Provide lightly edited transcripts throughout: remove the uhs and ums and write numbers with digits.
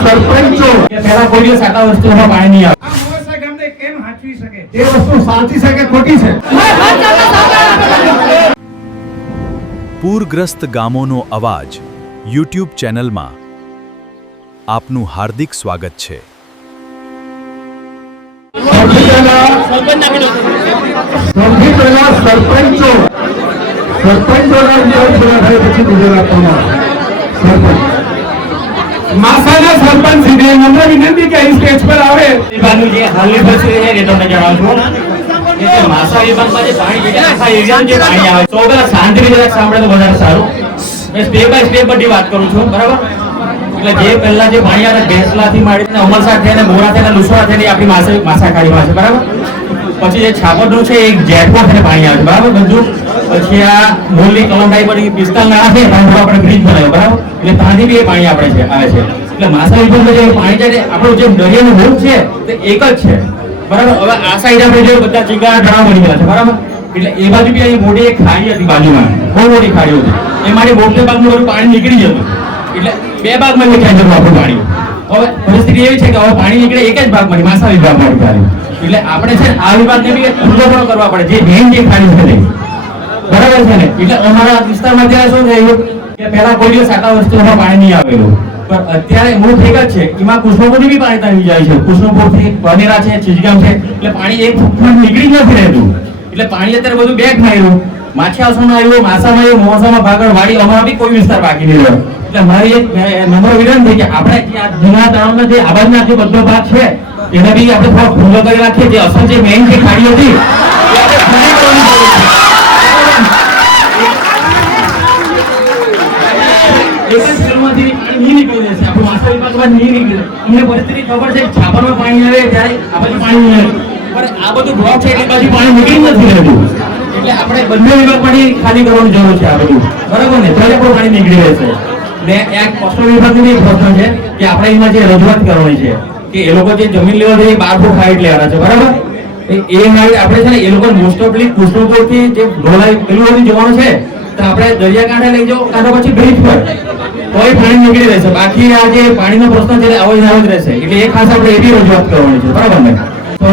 સરપંચો પહેલા કોઈ દિવસ આટલા વસ્તુમાં પાણી નહીં આવે. આ મોવાસા ગામને કેમ હાચવી શકે? એ વસ્તુ સાચી છે કે ખોટી છે? પૂરગ્રસ્ત ગામોનો અવાજ યુટ્યુબ ચેનલમાં આપનું હાર્દિક સ્વાગત છે. સૌથી પહેલા સરપંચોના નિયમ પૂરા થાય પછી ગુજરાતમાં સરપંચ માસાના સરપંચ સીધે નમ્ર વિનંતી કે અહીં સ્ટેજ પર આવે. એ બાજુ જે હાલની પરિસ્થિતિ છે એ તમને જણાવું છું કે માસા વિભાગમાં જે પાણી છે આખા એરિયામાં જે પાણી આવે તો પેલા શાંતિથી જરાક સાંભળે તો વધારે સારું. મેં સ્ટેપ બાય સ્ટેપ બધી વાત કરું છું, બરાબર? એટલે જે પહેલા જે પાણી આવે ભેંસલાથી માંડીને અમરસાટ થઈને બોરા થઈને લુસવા થઈને આપણી માસાખાડીમાં છે, બરાબર? પછી જે છાપરનું છે એક જેટપોર થઈને પાણી આવે છે, બરાબર? બધું પછી આ મોલની કલમડાઈ પર 45 નાળા છે ત્યાં આપણે બ્રિજ બનાવ્યો, બરાબર? એટલે ત્યાંથી બી એ પાણી આપણે છે આવે છે. એટલે માસા વિભાગમાં જે પાણી છે આપણું જે દરિયાનું રૂપ છે તે એક જ છે, બરાબર? હવે આ સાઈડ આપણે જે બધા ચીંગા ઢાળા બની ગયા છે, બરાબર? એટલે એ બાજુ બી અહીં મોટી એક ખાડી હતી બાજુમાં, બહુ મોટી ખાડી હતી. એમાંથી મોટા ભાગનું બધું પાણી નીકળી જતું. એટલે બે ભાગમાં નીકળી જતું આપણું પાણી. હવે પરિસ્થિતિ એવી છે કે હવે પાણી નીકળે એક જ ભાગમાંથી, માસા વિભાગમાં નીકળે. એટલે આપણે છે આ વિભાગને બી ખુલ્લો પણ કરવા પડે, જે મેઇન જે ખાડી છે બરાબર છે ને? એટલે અમારા વિસ્તારમાં અત્યારે શું થયું કે પહેલા કોઈ દિવસ આટલા વસ્તુમાં પાણી નહીં આવેલું, પણ અત્યારે મૂળ એક જ છે. એમાં કૃષ્ણપુરથી બી પાણી ત્યાં જાય છે, કૃષ્ણપુરથી વનેરા છે, ચીજગામ છે. એટલે પાણી એક ફૂટમાં નીકળી નથી રહેતું. એટલે પાણી અત્યારે બધું બેગ થયું, માછીવાસોમાં આવ્યું, માસામાં આવ્યું, મોસામાં ભાગળ વાડી, અમારા બી કોઈ વિસ્તાર બાકી નહીં રહ્યો. એટલે મારી એક નમ્ર વિનંતી કે આપણે જૂના તળાવનો જે આબાદના જે બધો ભાગ છે એને બી આપણે થોડો ખુલ્લો કરી રાખીએ. જે અસલ જે મેઇન જે ખાડી હતી એ આપણે ખુલ્લી કરવાની જરૂર છે. એક જ ફિલ્મમાંથી પાણી નહીં નીકળી જશે, આપણું માસા વિભાગમાં નહીં નીકળે. અમને પરિસ્થિતિ ખબર છે છાપરમાં પાણી આવે ત્યારે આ બાજુ પાણી નહીં આવે, પણ આ બધું બ્લોક છે એટલે બાજુ પાણી નીકળી નથી રહેતું. એટલે આપણે બંને વિભાગમાંથી ખાલી કરવાની જરૂર છે આ બધું, બરાબર ને? ત્યારે પણ પાણી નીકળી રહેશે. ને એક પશ્ચિમ વિભાગની પ્રશ્ન છે કે આપણે એમાં જે રજૂઆત કરવાની છે કે એ લોકો જે જમીન લેવા છે 12 ફૂટ હાઈટ લેવાના છે, બરાબર? એ હાઈટ આપણે છે ને એ લોકો મોસ્ટ ઓફલી કૃષ્ણપુરથી જે ઢોલાઈ પેલું જવાનું છે તો આપણે દરિયાકાંઠે લઈ જાઓ કાં તો પછી બ્રિજ પર કોઈ પાણી નીકળી રહેશે. બાકી આ જે પાણીનો પ્રશ્ન છે આવો જ રહેશે. એટલે એ ખાસ આપણે એવી રજૂઆત કરવાની છે, બરાબર ને? તો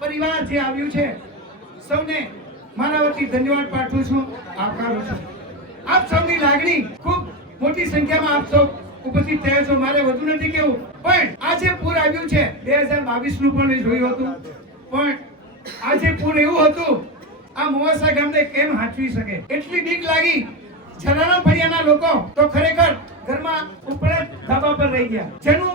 પરિવાર જે આવ્યું છે સૌને મારા વતી ધન્યવાદ પાઠવું છું, આભારું છું. આપ સૌની લાગણી ખૂબ મોટી સંખ્યામાં આપ સૌ ઉપસ્થિત થયા છો. મારે વધુ નથી કેવું, પણ આ જે પૂર આવ્યું છે 2022 નું પણ મેં જોયું હતું, પણ આ જે પૂર એવું હતું આ મોવાસા ગામને કેમ હાચવી શકે એટલી બીક લાગી. જલારામ ફળિયાના લોકો તો ખરેખર ઘરમાં ઉપર ધાબા પર રહી ગયા. જેનું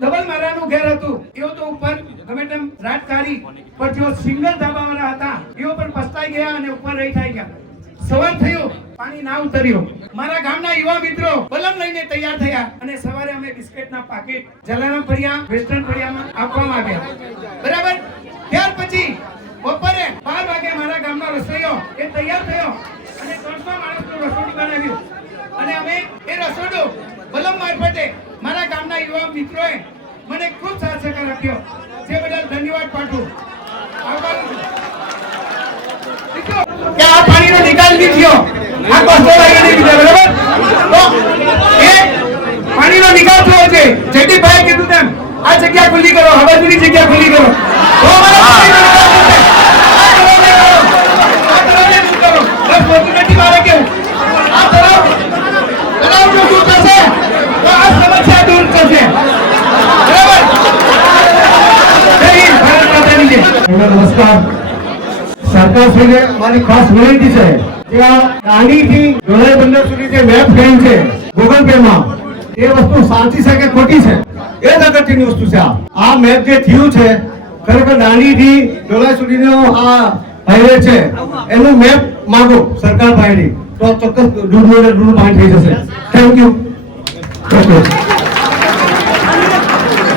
ડબલ મારાનું ઘેર હતું એવો તો ઉપર ગમે તેમ રાજકારી પર જો સિંગલ ધાબાવાળા હતા એવો પણ પસ્તાઈ ગયા અને ઉપર રહી થઈ ગયા. સવાર થયો પાણી ના ઉતર્યો. મારા ગામના યુવા મિત્રો બલમ લઈને તૈયાર થયા અને સવારે અમે બિસ્કિટના પાકેટ જલારામ ફળિયા વેસ્ટર્ન ફળિયામાં આપવામાં આવ્યા, બરાબર? ત્યાર પછી બપોરે 12 વાગે મારા ગામનો રસોઈયો એ તૈયાર થયો અને 300 માણસનું રસોડું બનાવ્યું અને અમે એ રસોડું બલમ મારફતે મારા ગામના યુવા મિત્રોએ મને ખૂબ સાથ સહકાર આપ્યો, જે બદલ ધન્યવાદ પાઠવું, આભાર છું. કે આ પાણીનો નિકાલ નહીં થયો, આ કસો લાગી નહીં દીધા, બરાબર? તો એ પાણીનો નિકાલ થયો છે. જયદીપભાઈ કીધું તેમ આ જગ્યા ખુલ્લી કરો, હવાજની જગ્યા ખુલ્લી કરો, તો અમારા પાણીનો નિકાલ થશે. આ તળાવને કરો, આ તળાવને દૂર કરો. બસ મોટું નથી મારે કેવું. આ તળાવ જો દૂર થશે તો આ સમસ્યા દૂર થશે, બરાબર? જય હિન્દ, ભારત માતાની જય. નમસ્કાર. સરકારશ્રીને મારી ખાસ વિનંતી છે કે આ દાંડીથી ઢોલાઈ બંદર સુધી જે મેપ થયું છે ગૂગલ પે માં એ વસ્તુ સાચી છે કે ખોટી છે એ જ અગત્યની વસ્તુ છે. આ મેપ જે થયું છે ખરેખર દાંડીથી ઢોલાઈ સુધીનો આ હાઈવે છે એનું મેપ માંગો સરકાર પાસેથી, તો ચોક્કસ દૂરનું પાણી થઈ જશે. Thank you.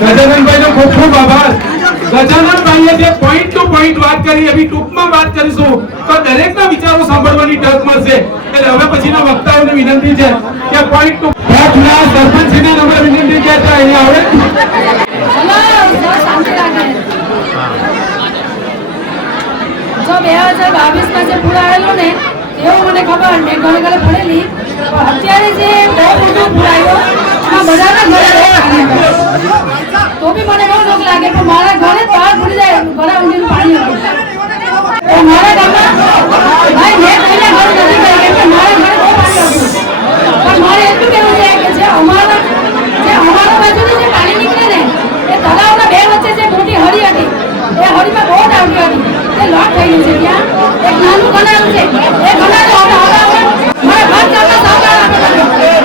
ગજાનનભાઈનો ખૂબ ખૂબ આભાર. ગજાનનભાઈએ જે પોઈન્ટ ટુ પોઈન્ટ વાત કરી એવી ટૂંકમાં વાત કરીશું તો દરેકના વિચારો સાંભળવાની તક મળશે. એટલે હવે પછીના વક્તાઓને વિનંતી છે કે પોઈન્ટ ટુ પોઈન્ટના સરપંચને નમ્ર વિનંતી છે કે અહીંયા આવે. જો 2022 જે પૂર આવેલું ને એવું મને ખબર, મેં ઘરે ઘરે ભણેલી, પણ અત્યારે જે બહુ મોટો પૂર આવ્યો એમાં બધાના ઘરે બહુ પાણી હતું. તો બી મને બહુ દુઃખ લાગે, પણ મારા ઘરે પાર ફૂટી જાય ઘણા ઊંડીનું પાણી હતું. તો મારા ગામમાં ભાઈ